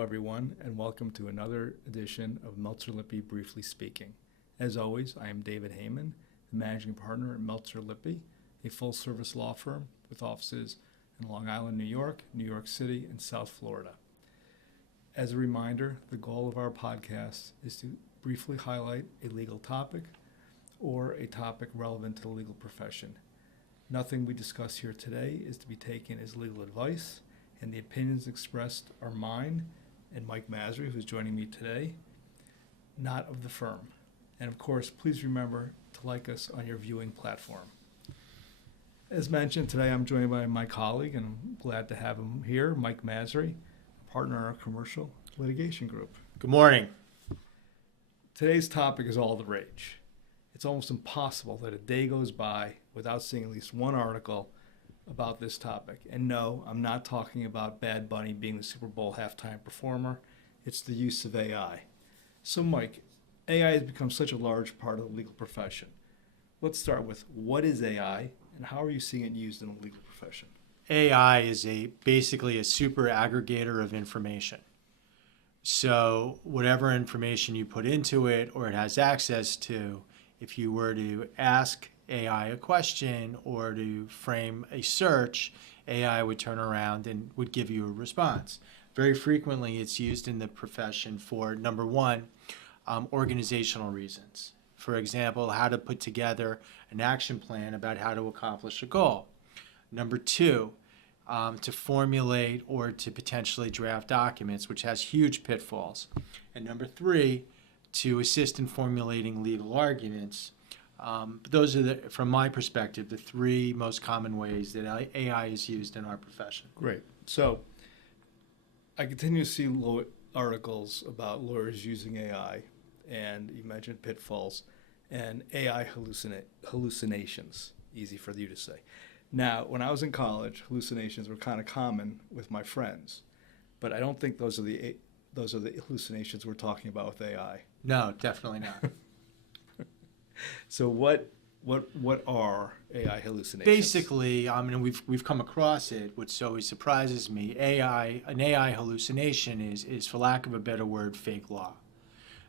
Hello, everyone, and welcome to another edition of Meltzer Lippy Briefly Speaking. As always, I am David Heymann, the managing partner at Meltzer Lippy, a full-service law firm with offices in Long Island, New York City, and South Florida. As a reminder, the goal of our podcast is to briefly highlight a legal topic or a topic relevant to the legal profession. Nothing we discuss here today is to be taken as legal advice, and the opinions expressed are mine and Mike Masri, who's joining me today, not of the firm. And of course, please remember to like us on your viewing platform. As mentioned, today I'm joined by my colleague, and I'm glad to have him here, Mike Masri, partner in our commercial litigation group. Good morning. Today's topic is all the rage. It's almost impossible that a day goes by without seeing at least one article about this topic. And no, I'm not talking about Bad Bunny being the Super Bowl halftime performer. It's the use of AI. So Mike, AI has become such a large part of the legal profession. Let's start with, what is AI and how are you seeing it used in the legal profession? AI is basically a super aggregator of information. So whatever information you put into it or it has access to, if you were to ask AI a question or to frame a search, AI would turn around and would give you a response. Very frequently, it's used in the profession for, number one, organizational reasons. For example, how to put together an action plan about how to accomplish a goal. Number two, to formulate or to potentially draft documents, which has huge pitfalls. And number three, to assist in formulating legal arguments. Those are, from my perspective, the three most common ways that AI is used in our profession. Great. So I continue to see articles about lawyers using AI, and you mentioned pitfalls and AI hallucinations. Easy for you to say. Now, when I was in college, hallucinations were kind of common with my friends, but I don't think those are the hallucinations we're talking about with AI. No, definitely not. So what are AI hallucinations? Basically, we've come across it, which always surprises me. An AI hallucination is, for lack of a better word, fake law.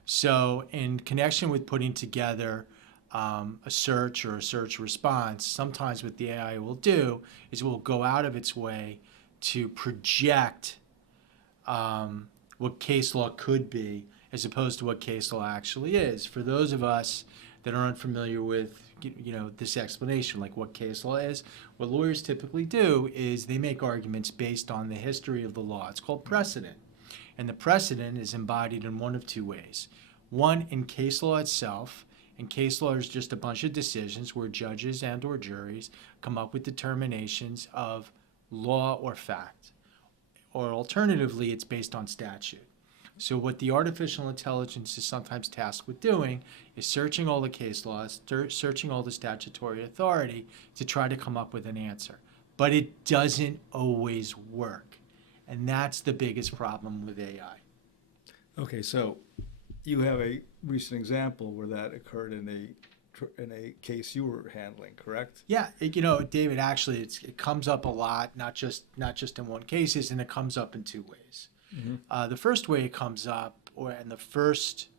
So in connection with putting together a search or a search response, sometimes what the AI will do is it will go out of its way to project what case law could be as opposed to what case law actually is. For those of us that are unfamiliar with this explanation, like what case law is, what lawyers typically do is they make arguments based on the history of the law. It's called precedent. And the precedent is embodied in one of two ways. One, in case law itself, and case law is just a bunch of decisions where judges and or juries come up with determinations of law or fact. Or alternatively, it's based on statute. So what the artificial intelligence is sometimes tasked with doing is searching all the case laws, searching all the statutory authority to try to come up with an answer. But it doesn't always work. And that's the biggest problem with AI. Okay, so you have a recent example where that occurred in a case you were handling, correct? Yeah, David, actually, it comes up a lot, not just in one case, and it comes up in two ways. Mm-hmm. The first way it comes up, it's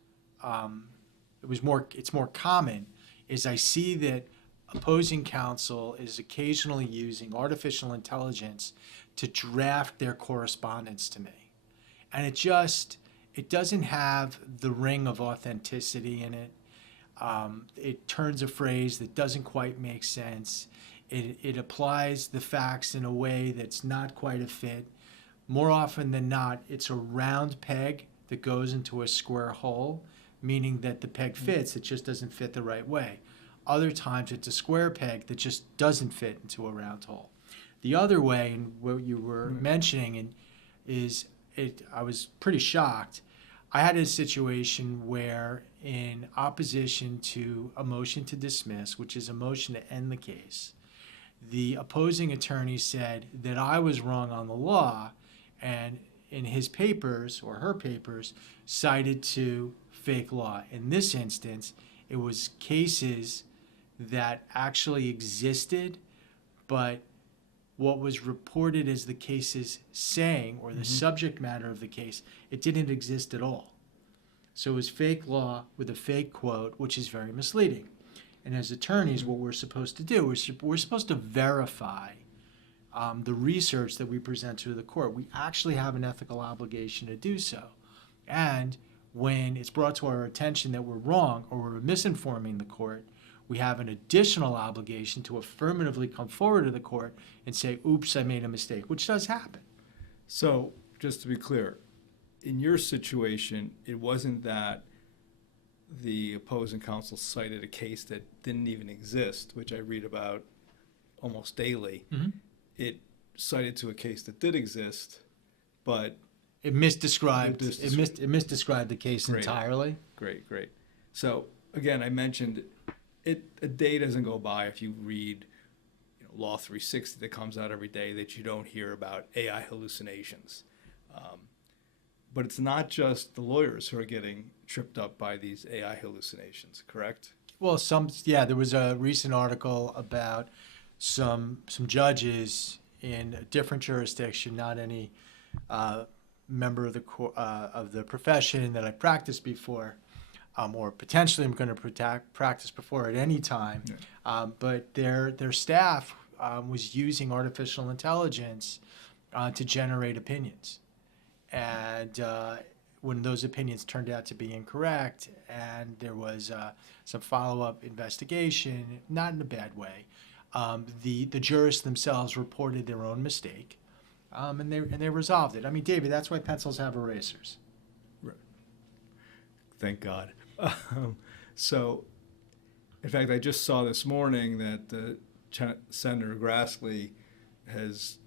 more common, is I see that opposing counsel is occasionally using artificial intelligence to draft their correspondence to me. And it doesn't have the ring of authenticity in it. It turns a phrase that doesn't quite make sense. It applies the facts in a way that's not quite a fit. More often than not, it's a round peg that goes into a square hole, meaning that the peg fits, it just doesn't fit the right way. Other times, it's a square peg that just doesn't fit into a round hole. The other way, and what you were mentioning, I was pretty shocked. I had a situation where, in opposition to a motion to dismiss, which is a motion to end the case, the opposing attorney said that I was wrong on the law, and in his papers or her papers cited to fake law. In this instance, it was cases that actually existed, but what was reported as the case's saying or the subject matter of the case, it didn't exist at all. So it was fake law with a fake quote, which is very misleading. And as attorneys, what we're supposed to do is we're supposed to verify the research that we present to the court. We actually have an ethical obligation to do so. And when it's brought to our attention that we're wrong or we're misinforming the court, we have an additional obligation to affirmatively come forward to the court and say, oops, I made a mistake, which does happen. So, just to be clear, in your situation, it wasn't that the opposing counsel cited a case that didn't even exist, which I read about almost daily. It cited to a case that did exist, but it misdescribed the case entirely. Great. So again, I mentioned it. A day doesn't go by if you read, Law 360 that comes out every day that you don't hear about AI hallucinations. But it's not just the lawyers who are getting tripped up by these AI hallucinations, correct? Well, there was a recent article about some judges in a different jurisdiction, not any member of the profession that I practiced before, or potentially I'm going to practice before at any time. Yeah. But their staff was using artificial intelligence to generate opinions. And when those opinions turned out to be incorrect, and there was some follow-up investigation, not in a bad way, the jurists themselves reported their own mistake, and they resolved it. I mean, David, that's why pencils have erasers. Right. Thank God. So, in fact, I just saw this morning that Senator Grassley has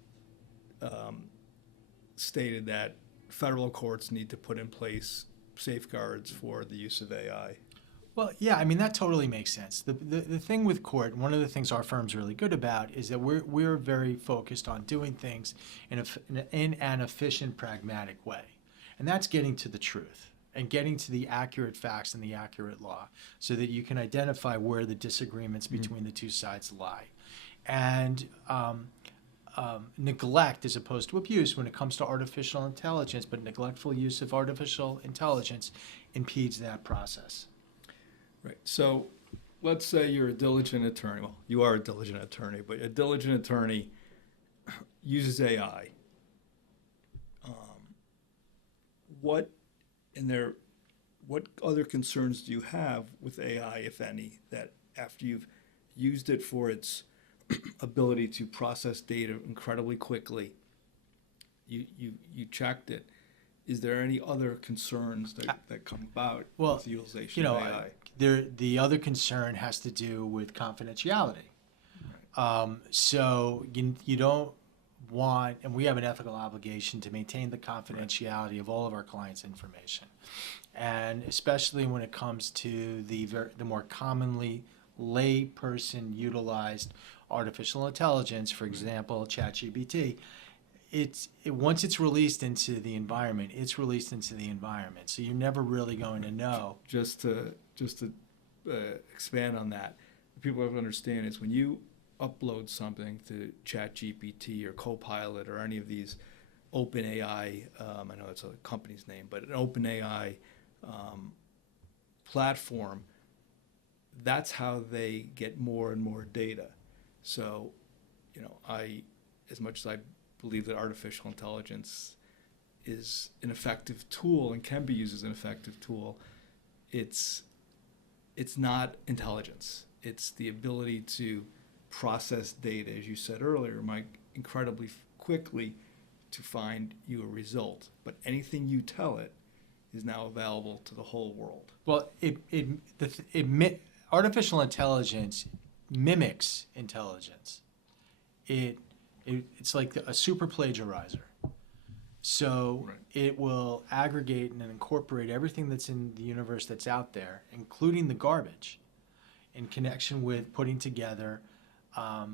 stated that federal courts need to put in place safeguards for the use of AI. Well, yeah, I mean, that totally makes sense. The thing with court, one of the things our firm's really good about is that we're very focused on doing things in an efficient, pragmatic way. And that's getting to the truth and getting to the accurate facts and the accurate law so that you can identify where the disagreements between the two sides lie. And neglect as opposed to abuse when it comes to artificial intelligence, but neglectful use of artificial intelligence impedes that process. Right. So let's say you're a diligent attorney. Well, you are a diligent attorney, but a diligent attorney uses AI. What other concerns do you have with AI, if any, that after you've used it for its ability to process data incredibly quickly, you checked it? Is there any other concerns that come about with the utilization of AI? The other concern has to do with confidentiality. Right. So you don't want, and we have an ethical obligation to maintain the confidentiality of all of our clients' information, and especially when it comes to the more commonly layperson utilized artificial intelligence, for example, ChatGPT. Once it's released into the environment, it's released into the environment. So you're never really going to know. Just to expand on that, what people have to understand is when you upload something to ChatGPT or Copilot or any of these OpenAI, I know it's a company's name, but an OpenAI platform, that's how they get more and more data. So, as much as I believe that artificial intelligence is an effective tool and can be used as an effective tool, it's not intelligence. It's the ability to process data, as you said earlier, Mike, incredibly quickly to find you a result. But anything you tell it is now available to the whole world. Well, artificial intelligence mimics intelligence. It's like a super plagiarizer. So right. It will aggregate and incorporate everything that's in the universe that's out there, including the garbage, in connection with putting together, a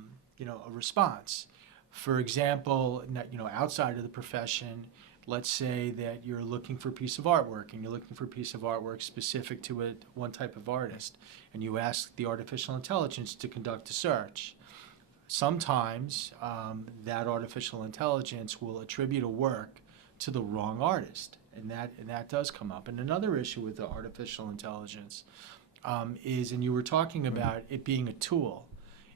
response. For example, outside of the profession, let's say that you're looking for a piece of artwork, and you're looking for a piece of artwork specific to one type of artist, and you ask the artificial intelligence to conduct a search. sometimes that artificial intelligence will attribute a work to the wrong artist, and that does come up. And another issue with the artificial intelligence is, and you were talking about it being a tool.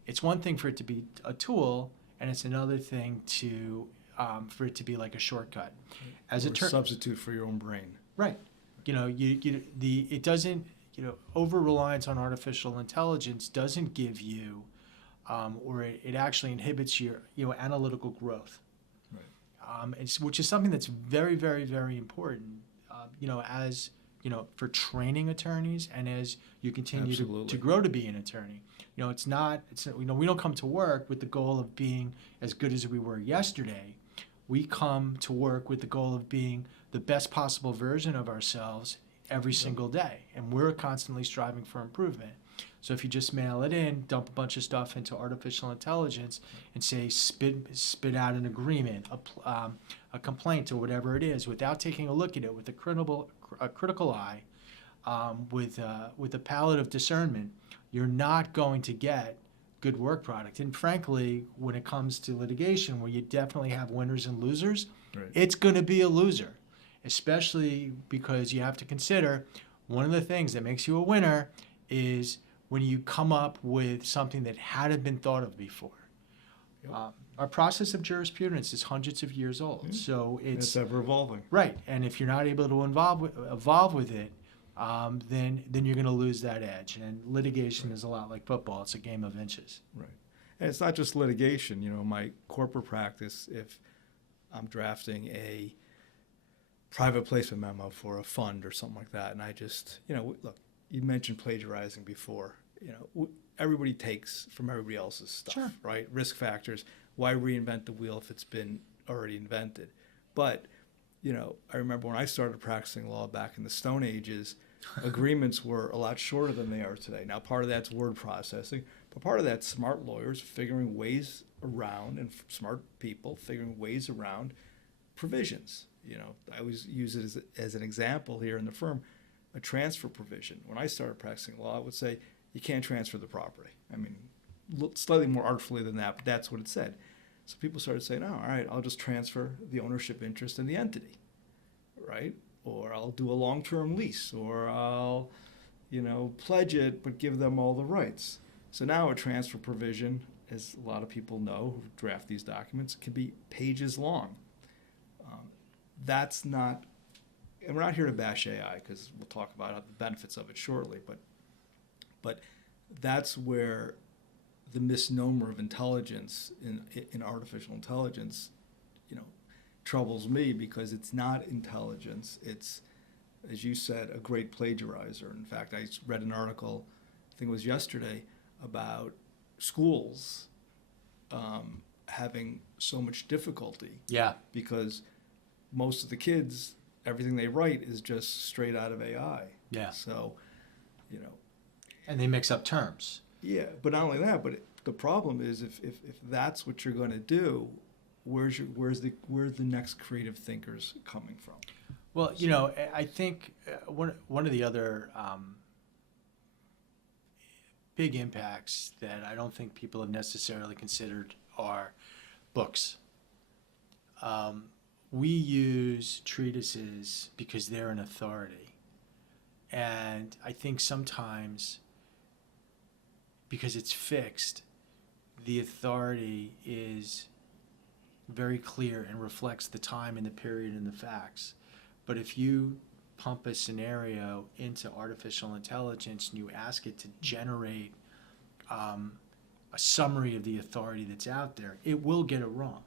It's one thing for it to be a tool, and it's another thing to for it to be like a shortcut. As Or a a substitute for your own brain. right, it doesn't, over reliance on artificial intelligence doesn't give you, or it actually inhibits your analytical growth. Right. Which is something that's very, very, very important, as for training attorneys, and as you continue to Absolutely. grow to be an attorney. We don't come to work with the goal of being as good as we were yesterday. We come to work with the goal of being the best possible version of ourselves every single day, and we're constantly striving for improvement. So if you just mail it in, dump a bunch of stuff into artificial intelligence, and say spit out an agreement, a complaint, or whatever it is, without taking a look at it with a critical eye, with a palette of discernment, you're not going to get good work product. And frankly, when it comes to litigation, where you definitely have winners and losers, Right. it's going to be a loser, especially because you have to consider one of the things that makes you a winner is when you come up with something that hadn't been thought of before. Yep. Our process of jurisprudence is hundreds of years old, so It's ever evolving. right. And if you're not able to evolve with it, then you're going to lose that edge. And litigation is a lot like football; it's a game of inches. Right. And it's not just litigation. My corporate practice, if I'm drafting a private placement memo for a fund or something like that, and I just, look, you mentioned plagiarizing before. Everybody takes from everybody else's stuff, Sure. right? Risk factors. Why reinvent the wheel if it's been already invented? But, I remember when I started practicing law back in the Stone Ages, agreements were a lot shorter than they are today. Now, part of that's word processing, but part of that's smart lawyers figuring ways around, and smart people figuring ways around provisions. I always use it as an example here in the firm, a transfer provision. When I started practicing law, I would say you can't transfer the property. I mean, slightly more artfully than that, but that's what it said. So people started saying, oh, all right, I'll just transfer the ownership interest in the entity, right? Or I'll do a long-term lease, or I'll, pledge it, but give them all the rights. So now a transfer provision, as a lot of people know who draft these documents, can be pages long. That's not, and we're not here to bash AI because we'll talk about the benefits of it shortly, but that's where the misnomer of intelligence in artificial intelligence, troubles me, because it's not intelligence. It's, as you said, a great plagiarizer. In fact, I read an article, I think it was yesterday, about schools having so much difficulty. Yeah. Because most of the kids, everything they write is just straight out of AI. Yeah. So, And they mix up terms. yeah, but not only that, but the problem is if that's what you're going to do, where's the next creative thinkers coming from? Well, I think one of the other big impacts that I don't think people have necessarily considered are books. We use treatises because they're an authority. And I think sometimes, because it's fixed, the authority is very clear and reflects the time and the period and the facts. But if you pump a scenario into artificial intelligence and you ask it to generate a summary of the authority that's out there, it will get it wrong.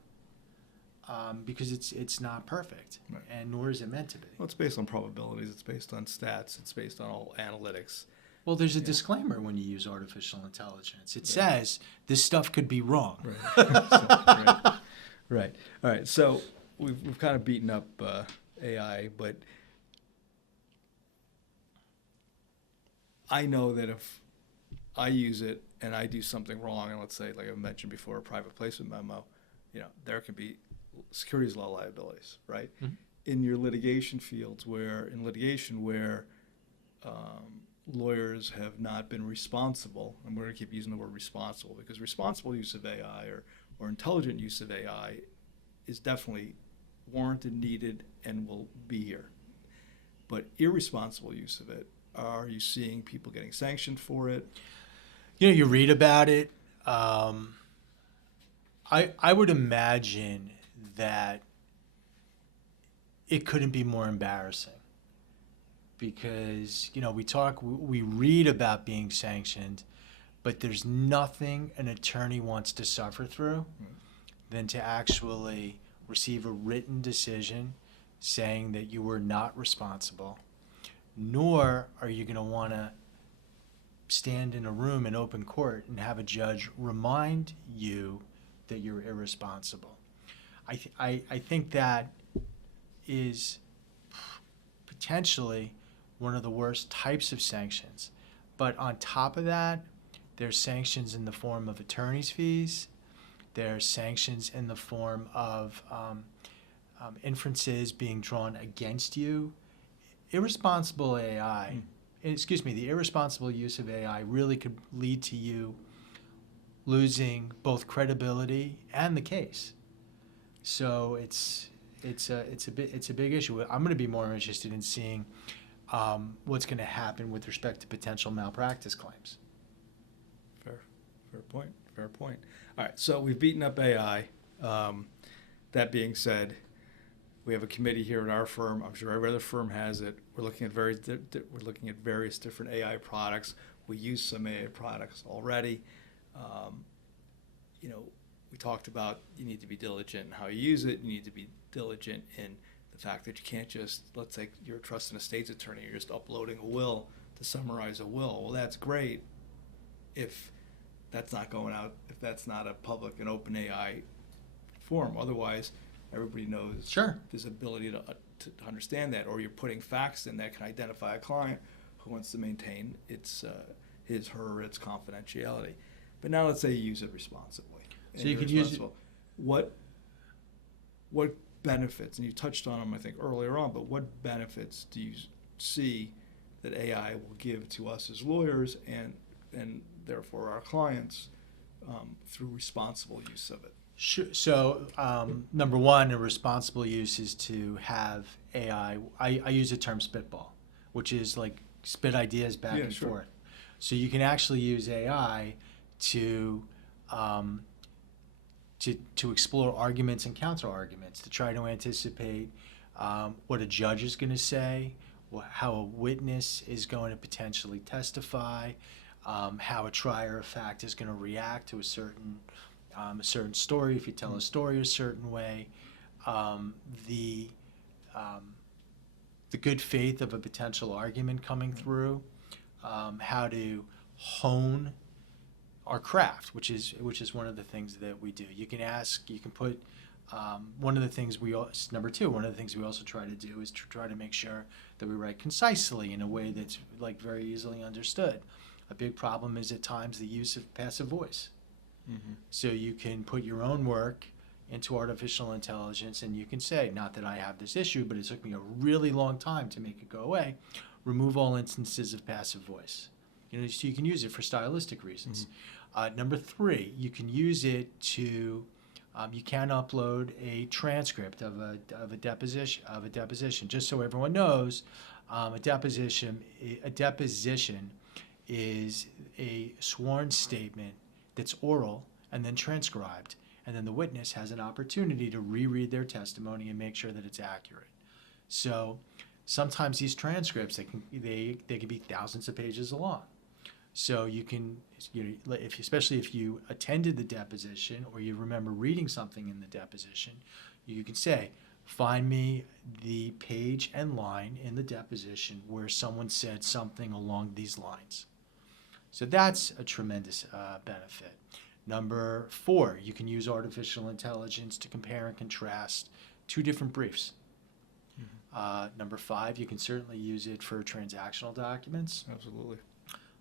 Because it's not perfect, Right. and nor is it meant to be. Well, it's based on probabilities. It's based on stats. It's based on all analytics. Well, there's a disclaimer when you use artificial intelligence. It says this stuff could be wrong. Right. Right. All right. So we've kind of beaten up AI, but I know that if I use it and I do something wrong, and let's say, like I mentioned before, a private placement memo, there can be securities law liabilities, right? Mm-hmm. In your litigation fields, where lawyers have not been responsible, and we're going to keep using the word responsible because responsible use of AI or intelligent use of AI is definitely warranted, needed, and will be here. But irresponsible use of it, are you seeing people getting sanctioned for it? You read about it. I would imagine that it couldn't be more embarrassing because, we read about being sanctioned, but there's nothing an attorney wants to suffer through than to actually receive a written decision saying that you were not responsible, nor are you going to want to stand in a room in open court and have a judge remind you that you're irresponsible. I think that is potentially one of the worst types of sanctions. But on top of that, there's sanctions in the form of attorney's fees. There's sanctions in the form of inferences being drawn against you. The irresponsible use of AI really could lead to you losing both credibility and the case. So it's a big issue. I'm going to be more interested in seeing what's going to happen with respect to potential malpractice claims. Fair point. All right, so we've beaten up AI. That being said, we have a committee here at our firm. I'm sure every other firm has it. We're looking at various different AI products. We use some AI products already. We talked about you need to be diligent in how you use it. You need to be diligent in the fact that you can't just, let's say you're a trust and estates attorney, you're just uploading a will to summarize a will. Well, that's great if that's not going out, if that's not a public and open AI form. Otherwise, everybody knows there's ability to understand that, or you're putting facts in that can identify a client who wants to maintain its confidentiality. But now let's say you use it responsibly. So you could use it. What benefits, and you touched on them I think earlier on, but what benefits do you see that AI will give to us as lawyers and therefore our clients through responsible use of it? Sure. So number one, a responsible use is to have AI. I use the term spitball, which is like spit ideas back and forth. So you can actually use AI to explore arguments and counter arguments, to try to anticipate what a judge is going to say, how a witness is going to potentially testify, how a trier of fact is going to react to a certain story if you tell a story a certain way, the good faith of a potential argument coming through, how to hone our craft, which is one of the things that we do. You can put one of the things we also try to do is to try to make sure that we write concisely in a way that's like very easily understood. A big problem is at times the use of passive voice. Mm-hmm. So you can put your own work into artificial intelligence and you can say, not that I have this issue, but it took me a really long time to make it go away. Remove all instances of passive voice. So you can use it for stylistic reasons. Mm-hmm. Number three, you can use it to, you can upload a transcript of a deposition. Just so everyone knows, a deposition is a sworn statement that's oral and then transcribed, and then the witness has an opportunity to reread their testimony and make sure that it's accurate. So sometimes these transcripts, they can be thousands of pages long. So you can, especially if you attended the deposition or you remember reading something in the deposition, you can say, find me the page and line in the deposition where someone said something along these lines. So that's a tremendous benefit. Number four, you can use artificial intelligence to compare and contrast two different briefs. Mm-hmm. Number five, you can certainly use it for transactional documents. Absolutely.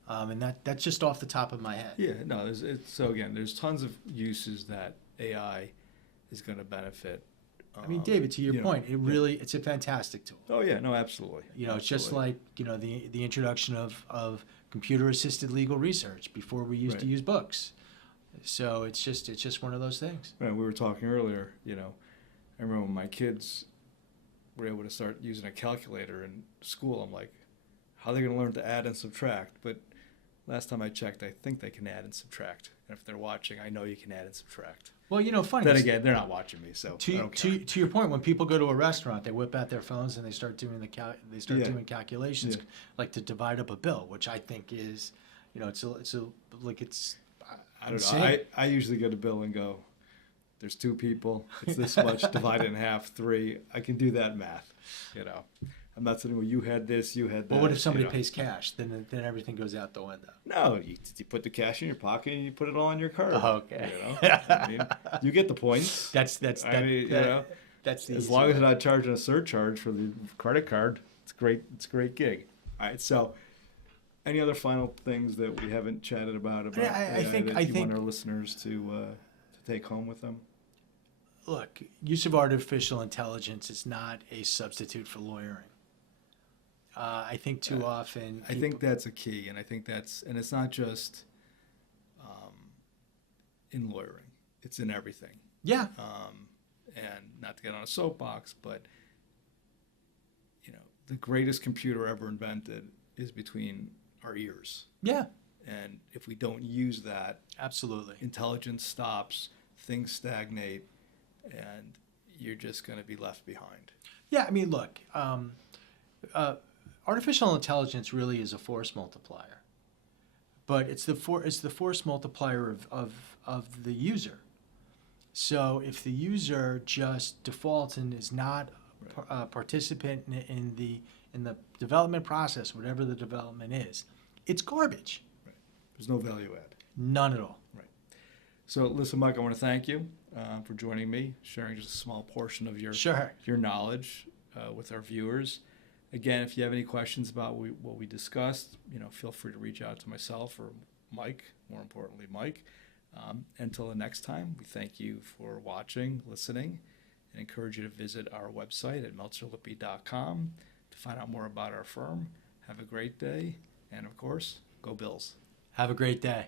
And that's just off the top of my head. Yeah, no, so again, there's tons of uses that AI is going to benefit I mean, David, to your you know, point, it's a fantastic tool. Oh yeah, no, absolutely. It's just Absolutely. like, the introduction of computer-assisted legal research before we used to Right. use books. So it's just one of those things. Right, we were talking earlier, I remember when my kids were able to start using a calculator in school. I'm like, how are they going to learn to add and subtract? But last time I checked, I think they can add and subtract. And if they're watching, I know you can add and subtract. Well, funny. Then again, they're not watching me, so I To, don't care. to your point, when people go to a restaurant, they whip out their phones and they start doing Yeah. doing calculations, Yeah. like to divide up a bill, which I think is, it's I don't insane. know. I usually get a bill and go, there's two people. It's this much divided in half, three. I can do that math. I'm not saying, well, you had this, you had that. Well, what if somebody pays cash? Then everything goes out the window. No, you put the cash in your pocket and you put it all on your card. Oh, okay. I mean, you get the points. That's the As easy long as way. they're not charging a surcharge for the credit card, it's great. It's a great gig. All right. So, any other final things that we haven't chatted about I AI think- that I you want think- our listeners to take home with them? Look, use of artificial intelligence is not a substitute for lawyering. I think too often. I think that's a key, and I think and it's not just in lawyering; it's in everything. Yeah. And not to get on a soapbox, but the greatest computer ever invented is between our ears, Yeah. and if we don't use that, Absolutely. intelligence stops, things stagnate, and you're just going to be left behind. Yeah. I mean, look. Artificial intelligence really is a force multiplier, but it's the force multiplier of the user. So if the user just defaults and is not a participant in the development process, whatever the development is, it's garbage. There's no value add. None at all. So, listen, Mike, I want to thank you for joining me, sharing just a small portion of your Sure. knowledge with our viewers. Again, if you have any questions about what we discussed, feel free to reach out to myself or Mike, more importantly, Mike. Until the next time, we thank you for watching, listening, and encourage you to visit our website at meltzerlippy.com to find out more about our firm. Have a great day, and of course, go Bills. Have a great day.